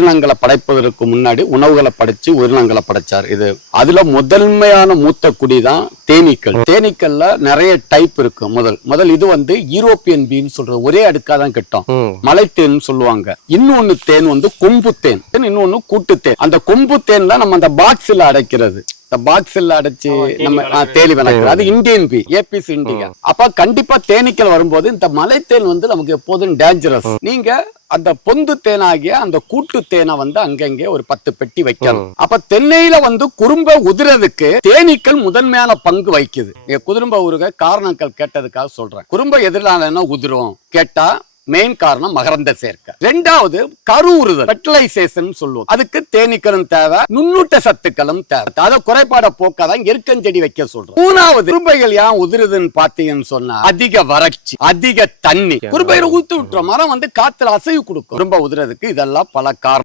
உயிரினங்களை படைப்பதற்கு முன்னாடி உணவுகளை படைச்சு உயிரினங்களை படைச்சார். இது அதுல முதன்மையான மூத்த குடிதான் தேனீக்கள். தேனீக்கள்ல நிறைய டைப் இருக்கு. முதல் இது வந்து யூரோப்பியன் பீன்னு சொல்றது, ஒரே அடுக்காதான் கட்டும், மலை தேன் சொல்லுவாங்க. இன்னொன்னு தேன் வந்து கொம்பு தேன், இன்னொன்னு கூட்டு தேன். அந்த கொம்பு தேன் தான் நம்ம அந்த பாக்ஸ்ல அடைக்கிறது. பாக்ஸ்ல அடைச்சு நம்ம தேனி வளர்க்கிறது, அது இந்தியன் பீ, ஏபிஸ் இண்டிகா. அப்ப கண்டிப்பா தேனீக்கள் வரும்போது இந்த மலை தேன் வந்து நமக்கு எப்போதும் டேஞ்சரஸ். நீங்க அந்த பொந்து தேனாகிய அந்த கூட்டு தேனை வந்து அங்கங்கே ஒரு 10 பெட்டி வைக்கணும். அப்ப தென்னையில வந்து குறும்ப உதிரதுக்கு தேனீக்கள் முதன்மையான பங்கு வகிக்குது. குறும்ப உருக காரணங்கள் கேட்டதுக்காக சொல்றேன். குறும்ப எதிரான உதிரும் கேட்டா மெயின் காரணம் மகரந்த சேர்க்கை. ரெண்டாவது கரு உறுதல், ஃபெர்டிலைசேஷன் சொல்லுவோம். அதுக்கு தேனீக்களும் தேவை, நுண்ணூட்ட சத்துக்களும் தேவை. அதை குறைபாட போக்காதான் எருக்கஞ்செடி வைக்க சொல்றோம். மூணாவது, குறும்பைகள் ஏன் உதிருதுன்னு பாத்தீங்கன்னு சொன்னா அதிக வறட்சி, அதிக தண்ணி. குறும்பைகளை ஊத்து விட்டுரும், மரம் வந்து காத்துல அசைவு கொடுக்கும். குறும்ப உதிரதுக்கு இதெல்லாம் பல காரணம்.